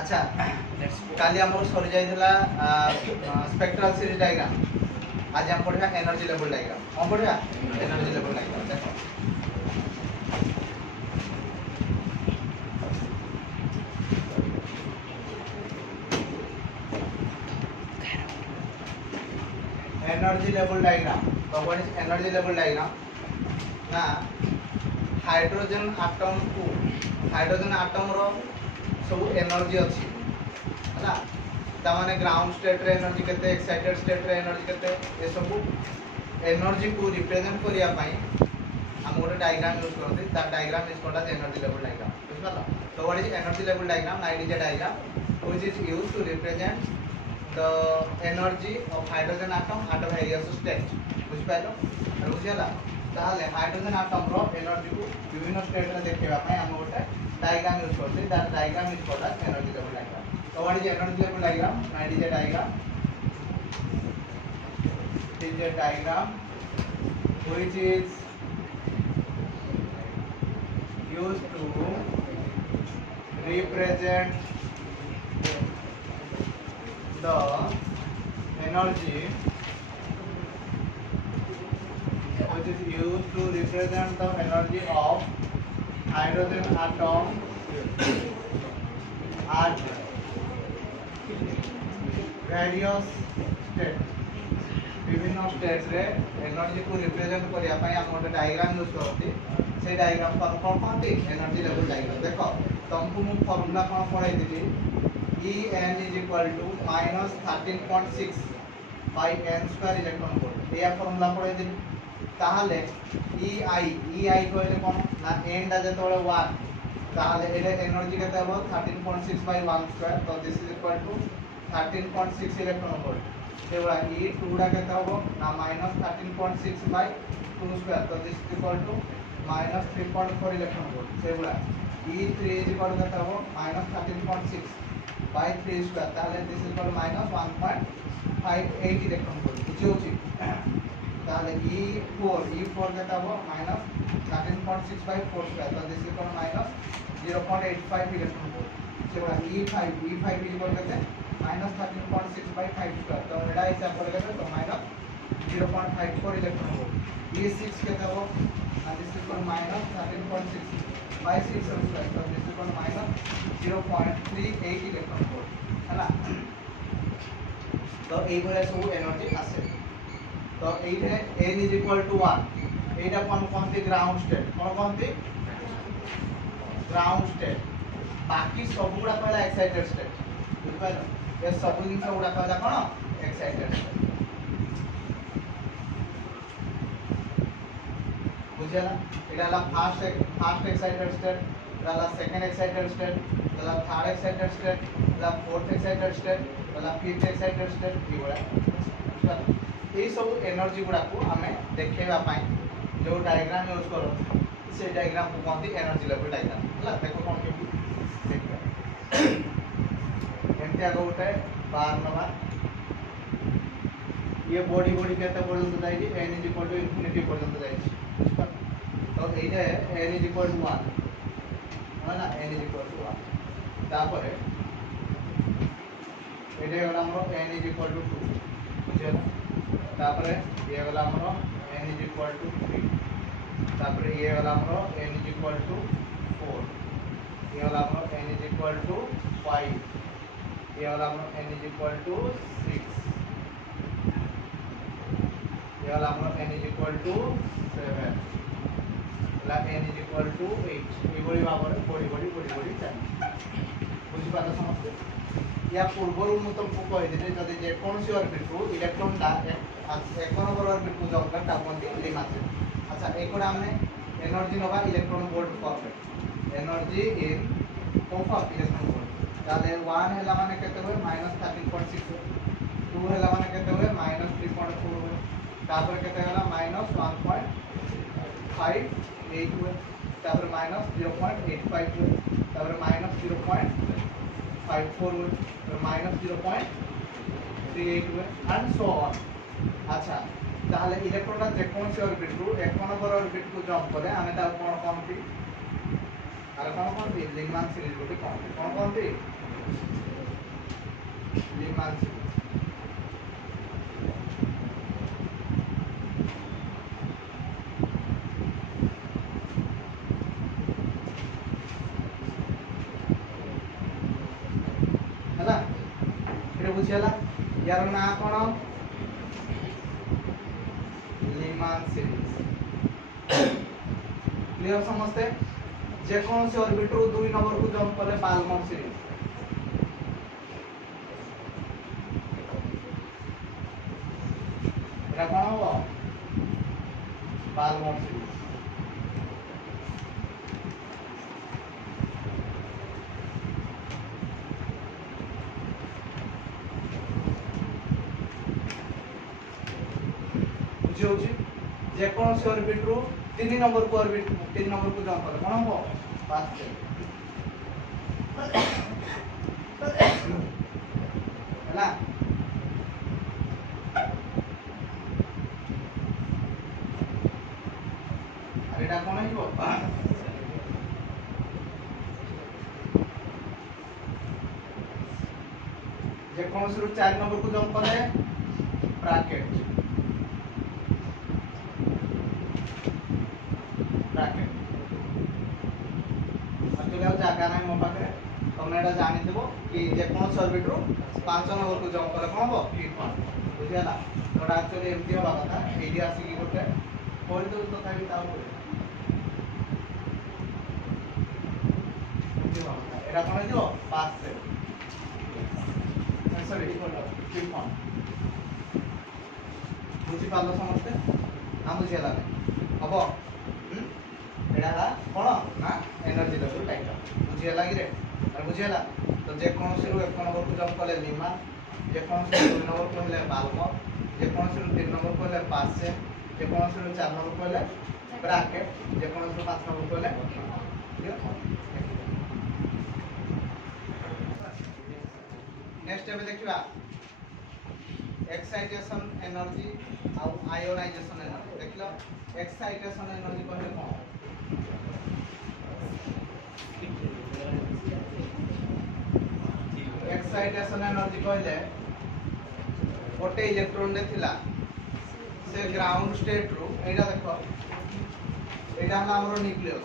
अच्छा काली हमर सरी जाइला स्पेक्ट्रल सीरीज डायग्राम आज हम पढ़ा एनर्जी लेवल डायग्राम हम पढ़ा एनर्जी लेवल डायग्राम देखो एनर्जी लेवल डायग्राम तो what is energy level diagram ना हाइड्रोजन आटम रो सब एनर्जी अच्छी है ताने ग्राउंड स्टेट रे एनर्जी केते एक्साइटेड स्टेट रे एनर्जी केते ये सब एनर्जी को रिप्रेजेंट करिया पई हम गोटे डायग्राम यूज करते that diagram is called as energy level diagram बुझला तो what is energy level diagram ना it is a diagram which is used to represent the energy of hydrogen atom at various state बुझ पाइलो बुझला ताले hydrogen atom रो energy को विभिन्न state रे देखैबा पई हम गोटे डायग्राम यूज करते that diagram is called as energy level diagram so what is energy level diagram it is a diagram which is used to represent the energy which is used to represent the energy of hydrogen atom at various state विभिन्न state रे energy को represent करिया पई हम गोटे diagram use करती से diagram को कौन कहते एनर्जी लेवल डायग्राम देखो तुमको मु फार्मूला कोन पढाई दिली En = -13.6 by n square electron volt ये फार्मूला पढाई दिली ताहले ei कहले कोन ना n दा जेतोले 1 ताहले एले एनर्जी केते हो 13.6 by 1 square तो this is equal to 13.6 electron volt सेवला E2 डा केता हो ना -13.6 by 2 स्क्वायर तो this is equal to -3.4 electron volt सेवला E3 इज इक्वल केता हो -13.6 by 3 स्क्वायर ताले this is equal -1.58 electron volt बुझी होची ताले E4 केता हो -13.6 by 4 स्क्वायर तो this is equal -0.85 electron volt सेवला E5 इज इक्वल केते -13.6 by 5 स्क्वायर तो एडा हिसाब कर लेते तो -0.54 इलेक्ट्रॉन वोल्ट E6 केते हो this is equal -13.6 by 6 square तो this is equal -0.38 electron volt है ना तो এই ভরে সব এনার্জি আছে তো এইটা n = 1 এইটা কোনটি গ্রাউন্ড স্টেট কোনটি গ্রাউন্ড স্টেট বাকি সবগুলা কইলা এক্সাইটেড স্টেট বুঝ পাইলো ये सब जिन गुड़ा कहला कौन एक्साइटेड बुझला एला फर्स्ट एक्साइटेड स्टेट एला सेकंड एक्साइटेड स्टेट एला थर्ड एक्साइटेड स्टेट एला फोर्थ एक्साइटेड स्टेट एला फिफ्थ एक्साइटेड स्टेट ई गुड़ा बुझला ए सब एनर्जी गुड़ा को हमें देखेबा पई जो डायग्राम यूज करो से डायग्राम को कहते एनर्जी लेवल डायग्राम हला देखो कोन के देखो एमती आगे गोटे बार नवा ये बॉडी केते पर्यंत जाई n = इंफिनिटी पर्यंत जाई तो एटा n = 1 है ना n = 1 तापर एटा गला हमरो n = 2 बुझला तापर ये गला हमरो n = 3 तापर ये गला हमरो n = 4 ये गला हमरो n = 5 ये वाला हम n = 6 ये वाला हम n = 7 ला n = 8 এই বড়ি ভাবে বড়ি চাই বুঝি পাতা সমস্ত या पूर्वरु मु तुमको कहि दिले जदि जे कोनसी ऑर्बिट को इलेक्ट्रॉन दा एक नंबर ऑर्बिट को जब करता कोनती लिमासे अच्छा एकोडा हमने एनर्जी नबा electron volt perfect energy in of electron volt ताले 1 हैला माने केते होय -13.6 2 हैला माने केते होय -3.4 होय तापर केते होला -1.58 होय तापर -0.85 होय तापर -0.54 होय तापर -0.38 होय एंड सो ऑन अच्छा ताले इलेक्ट्रॉन का जेकोन से ऑर्बिट को एक नंबर ऑर्बिट को जंप करे आमे ता कोन कोनती आर कोन कोनती लिंगमान सीरीज गोटे कोनती लीमान सीरीज हला एटा बुझियाला यार ना कोन लीमान सीरीज क्लियर समझते जे कौन से ऑर्बिट रो 2 नंबर को जंप करले बाल्मर सीरीज एटा कोन हो बाल्मर सीरीज बुझियोछि जे कौन से ऑर्बिट रो 3 नंबर को ऑर्बिट 3 नंबर को जंप करे कोन हो पास हला अरे एटा कोन हिबो जे कौन से 4 नंबर को जंप करे ब्रैकेट ब्रैकेट एक्चुअली अब जागा नहीं मो पाखे तुमने एटा जानि देबो कि जे कौन से ऑर्बिट रो 5 नंबर को जंप करे कोन हो हिट वन बुझियाला तो एक्चुअली एमती होबा कथा एडी आसी की गोटे कोइ दो तो थाई ताऊ एटा कोन दियो पास से सॉरी हिट वन बुझी पालो समझते ना बुझियाला हबो एडा कोन ना एनर्जी लेवल टाइप बुझियाला कि रे और बुझियाला तो जे कौन से रो 1 नंबर को जंप करले लीमा जे कौन से 2 नंबर को हले बाल्मर जे कौन से 3 नंबर को हले पास से जे कौन से 4 नंबर को हले ब्रैकेट जे कौन से 5 नंबर को हले नेक्स्ट एबे देखिबा एक्साइटेशन एनर्जी और आयोनाइजेशन एनर्जी देखलो एक्साइटेशन एनर्जी कहले कोन एक्साइटेशन एनर्जी कहले गोटे इलेक्ट्रॉन दे थिला से ग्राउंड स्टेट रो एटा देखो एटा हला हमरो न्यूक्लियस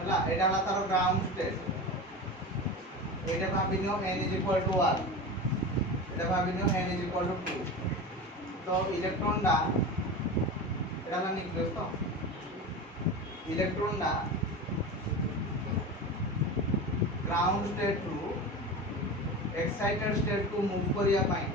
हला एटा हला तारो ग्राउंड स्टेट एटा भाबिनो n = 1 एटा भाबिनो n = 2 तो इलेक्ट्रॉन डा एटा हला न्यूक्लियस तो इलेक्ट्रॉन डा ग्राउंड स्टेट रु एक्साइटेड स्टेट को मूव करिया पाई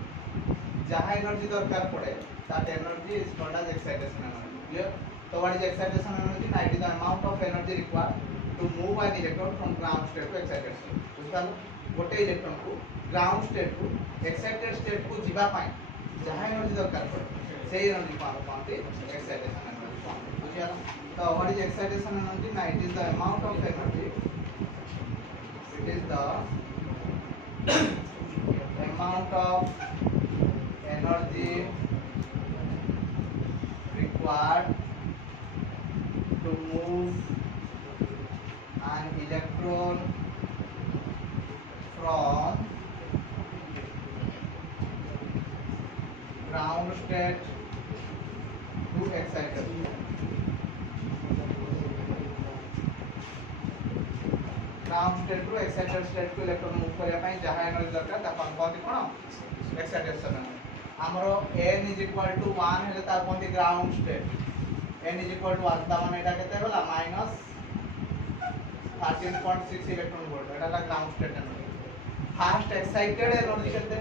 जहां एनर्जी दरकार पड़े that energy is called as excitation energy clear तो what is excitation energy that is the amount of energy required to move an electron from ground state to excited state बुझालो गोटे electron को ground state to excited state को जीवा पाई जहां energy दरकार पड़े से एनर्जी को पाते एक्साइटेशन एनर्जी बुझियालो तो व्हाट इज एक्साइटेशन एनर्जी ना it is the amount of energy it is the amount of energy required to move an electron from ground state to excited state ground state to excited state को electron move करिया पाई जहां energy दरकार ता कोन कोन excitation हमरो n = 1 हेले ता कोन ground state n = 1 ता माने एटा केते होला -13.6 इलेक्ट्रॉन वोल्ट एटा ला ground state energy first excited energy केते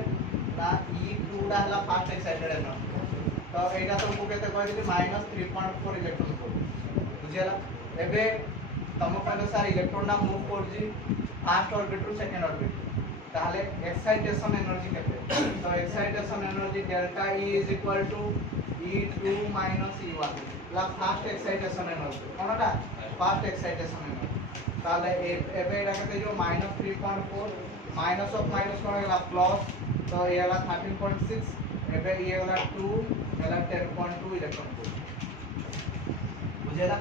ना E2 डा हला फास्ट एक्साइटेड एनर्जी तो एटा तुमको केते कहि दिली -3.4 इलेक्ट्रॉन वोल्ट बुझियाला एबे तम कहले सर इलेक्ट्रॉन ना मूव करजी फर्स्ट ऑर्बिट रु सेकंड ऑर्बिट ताले एक्साइटेशन एनर्जी केते तो excitation energy delta E = E2 - E1 ला फास्ट एक्साइटेशन एनर्जी कोनटा फास्ट एक्साइटेशन एनर्जी ताले एबे एटा केते जो -3.4 माइनस ऑफ माइनस कोन होला प्लस तो ये होला 13.6 एबे ये होला 2 होला 10.2 इलेक्ट्रॉन वोल्ट बुझेला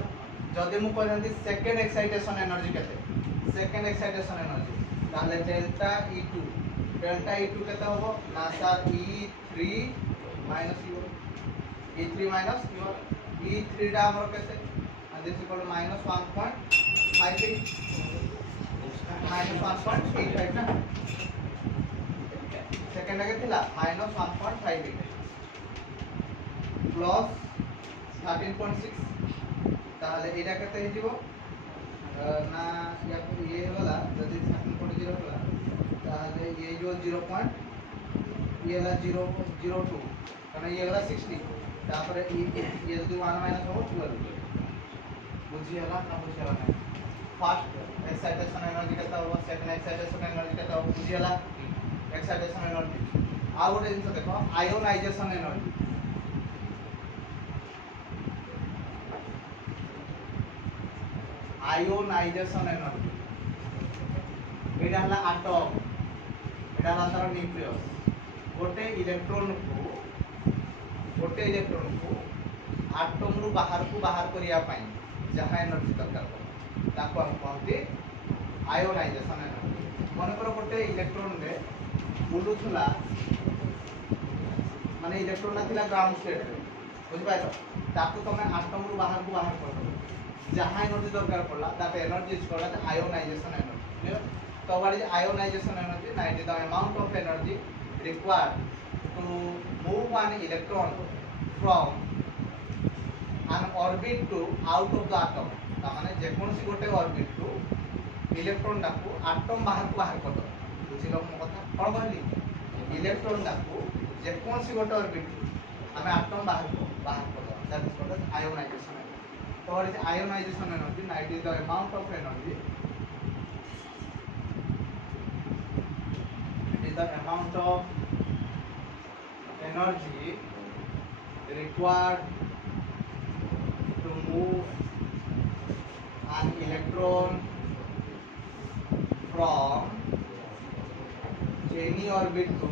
जदि मु कहंती सेकंड एक्साइटेशन एनर्जी केते সেকেন্ড এক্সাইটেশন এনার্জি তাহলে ডেল্টা E2 কেতে হবো না sir E3 minus E3 minus E3 টা আমার কেতে and this is equal to minus 1.58 minus 1.85 না সেকেন্ড আগে ଥିଲା minus 1.58 প্লাস 13.6 তাহলে এটা কেতে হইଯିବ না ইয়ে होला যদি 13.0 होला তাহলে ये जो 0 पॉइंट ये वाला 002 কারণ ये वाला 60 তারপরে ये যদি 1 মাইনাস হবে 12 বুঝি হলা না বুঝি হলা না ফার্স্ট এক্সাইটেশন এনার্জি কেতে হবে সেকেন্ড এক্সাইটেশন এনার্জি কেতে হবে বুঝি হলা এক্সাইটেশন এনার্জি ଆଉ ଗୋଟେ ଜିନିଷ ଦେଖ ଆୟୋନାଇଜେସନ ଏନର୍ଜି आयोनाइजेशन एनर्जी एटा हला एटम एटा हला तार न्यूक्लियस गोटे इलेक्ट्रॉन को एटम रु बाहर करिया पई जहा एनर्जी दरकार ताको हम कहते आयोनाइजेशन एनर्जी मन कर गोटे इलेक्ट्रॉन रे बुलुथला माने इलेक्ट्रॉन ना थिला ग्राउंड स्टेट रे बुझ पाइलो ताको तमे एटम रु बाहर कर दो जहाँ एनर्जी दरकार पड़ला that energy is called as ionisation energy clear तो व्हाट इज आयोनाइजेशन एनर्जी ना it is the amount of energy required to move an electron from an orbit to out of the atom ता माने जे कोनसी गोटे orbit टू electron डाकू atom बाहर कर दो बुझिलो मो कथा कोन कहली इलेक्ट्रॉन डाकू जे कोनसी गोटे ऑर्बिट हमें एटम बाहर कर दो that is called as ionisation energy So what is ionization energy? Now it is the amount of energy. It is the amount of energy required to move an electron from any orbit to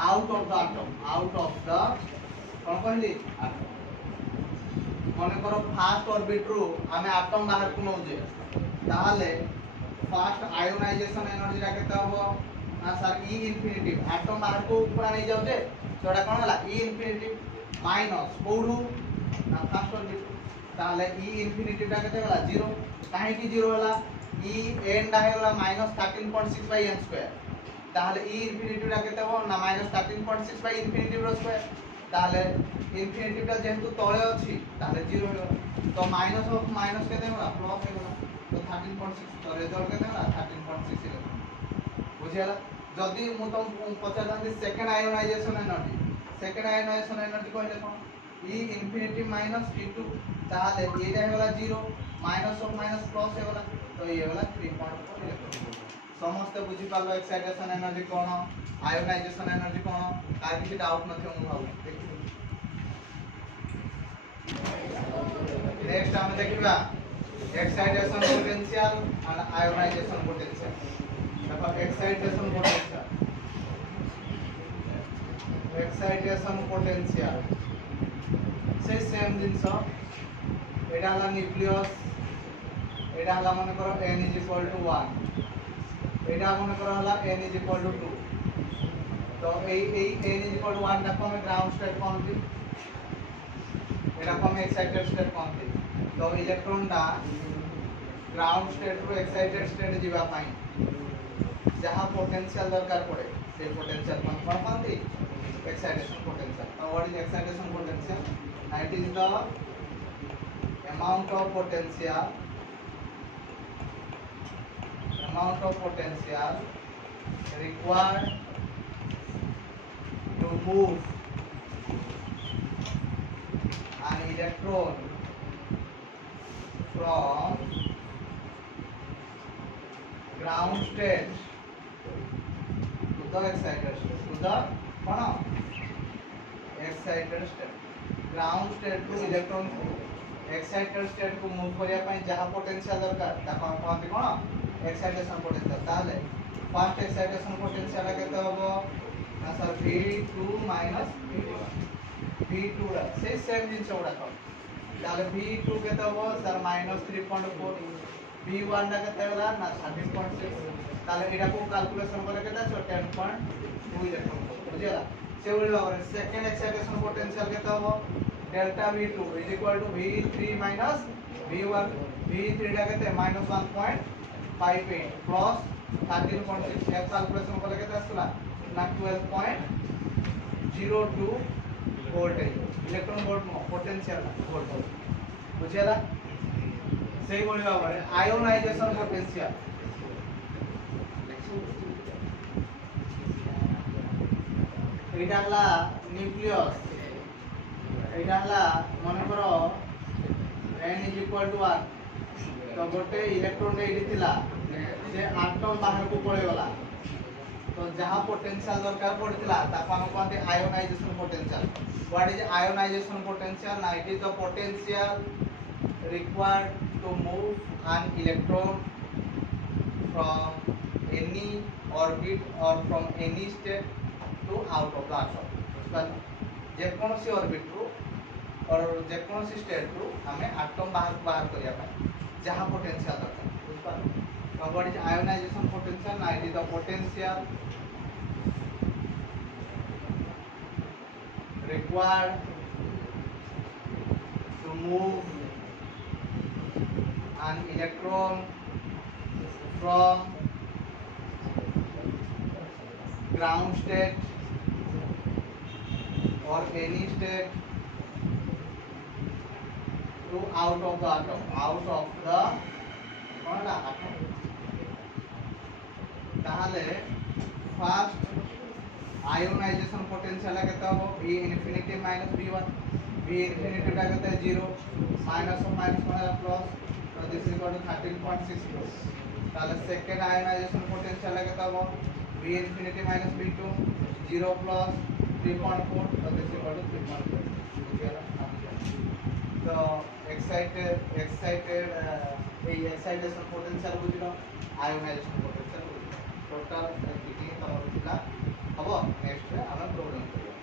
out of the atom, out of the atom. মনে করো first orbit রু আমি atom বাহার কো নউজে তাহলে first ionisation energy রা কেতে হবো না sir ই infinity atom বাহার কো উপরা নেই যাও যে তোটা কোন হলা ই ইনফিনিটি মাইনাস কোডু না ফার্স্ট অরবিট তাহলে ই ইনফিনিটি টা কেতে হলা 0 কাहे কি 0 হলা ই এন টা হলা -13.6/n2 তাহলে ই ইনফিনিটি টা কেতে হবো না -13.6/ইনফিনিটি র স্কয়ার তাহলে ইনফিনিটিটা যেহেতু তলে আছে তাহলে 0 হলো তো মাইনাস অফ মাইনাস কেতে হলো প্লাস হলো তো 13.6 তো রেজাল্ট কেতে হলো 13.6 হলো বুঝিলা যদি মু তো পচারନ୍ତି সেকেন্ড আয়োনাইজেশন এনার্জি কইলে কোন ই ইনফিনিটি মাইনাস e2 তাহলে এইটা হলো 0 মাইনাস অফ মাইনাস প্লাস হলো তো এই হলো 3.4 ইলেকট্রন समस्त बुझी पालो एक्साइटेशन एनर्जी कोन आयोनाइजेशन एनर्जी कोन कार किसी डाउट नथियो मु भाउ नेक्स्ट हम देखिबा excitation potential and ionization potential देखो एक्साइटेशन पोटेंशियल से सेम जिंस एडा हला न्यूक्लियस एडा हला माने करो n = 1 এটা মনে করা হলো n = 2 তো এই n = 1 টা কমে গ্রাউন্ড স্টেট কোনটি এটা কমে এক্সাইটেড স্টেট কোনটি তো ইলেকট্রনটা গ্রাউন্ড স্টেট রু এক্সাইটেড স্টেট ଯିବା ପାଇଁ ଯାହା পোটেনশিয়াল দরকার পড়ে সেই পোটেনশিয়াল কোন কোনটি এক্সাইটেশন পোটেনশিয়াল তো what is excitation potential it is the amount of potential required to move an electron from ground state to the excited state ground state to electron excited state को move करिया पई जहां potential दरकार ताको हम कहते कोन excitation potential ताले first excitation potential केते होबो ना सर v2 v2 रा से सेम जिंस उडा तो ताले v2 केते होबो सर -3.4 V1 টা কেতে হলা না 13.6 তাহলে এটা কো ক্যালকুলেশন করে কেতে আছে 10.2 ইলেকট্রন ভোল্ট বুঝিলা সেগুলি ভাবে সেকেন্ড এক্সাইটেশন পোটেনশিয়াল কেতে হবো delta V2 V3 V1 V3 টা কেতে -1.58 প্লাস 13.6 এর ক্যালকুলেশন করে কেতে আসলা না 12.02 voltage electron volt potential volt বুঝিলা ସେଇଭଳି ଭାବରେ ଆୟୋନାଇଜେସନ ପୋଟେନସିଆଲ ଏଇଟା ହେଲା ନ୍ୟୁକ୍ଲିୟସ୍ ଏଇଟା ହେଲା ମନେକର n = 1 ତ ଗୋଟେ ଇଲେକ୍ଟ୍ରନ ଏଇଠି ଥିଲା ସେ ଆଟମ ବାହାରକୁ ପଳେଇଗଲା ତ ଯାହା ପୋଟେନସିଆଲ ଦରକାର ପଡିଥିଲା ତାକୁ ଆମେ କହନ୍ତି ଆୟୋନାଇଜେସନ potential what is ionization potential na it is the potential required to move an electron from any orbit or from any state to out of the atom जे कोनसी ऑर्बिट रू और जे कोनसी स्टेट रू हमें एटम बाहर करिया पाए जहां पोटेंशियल दरकार बुझ पारो तो व्हाट इज आयोनाइजेशन पोटेंशियल ना it is the potential required to move an electron from ground state or any state to out of the atom তাহলে ফার্স্ট আয়োনাইজেশন পোটেনশিয়াল কেতে হবে V infinity minus V1 V infinity টা কেতে 0 minus ও minus মানে plus তো this is equal two 13.6 plus তাহলে second ionisation potential কেতে হবে V infinity minus V2 0 plus 3.4 তো দিস ইজ ইকুয়াল টু 3.4 বুঝিলা তো এক্সাইটেড এই এক্সাইটেশন পোটেনশিয়াল বুঝিলো আয়োনাইজেশন পোটেনশিয়াল বুঝিলো টোটাল এটিকে তমর ଥିଲା হবো নেক্সট রে আমরা প্রবলেম করিবা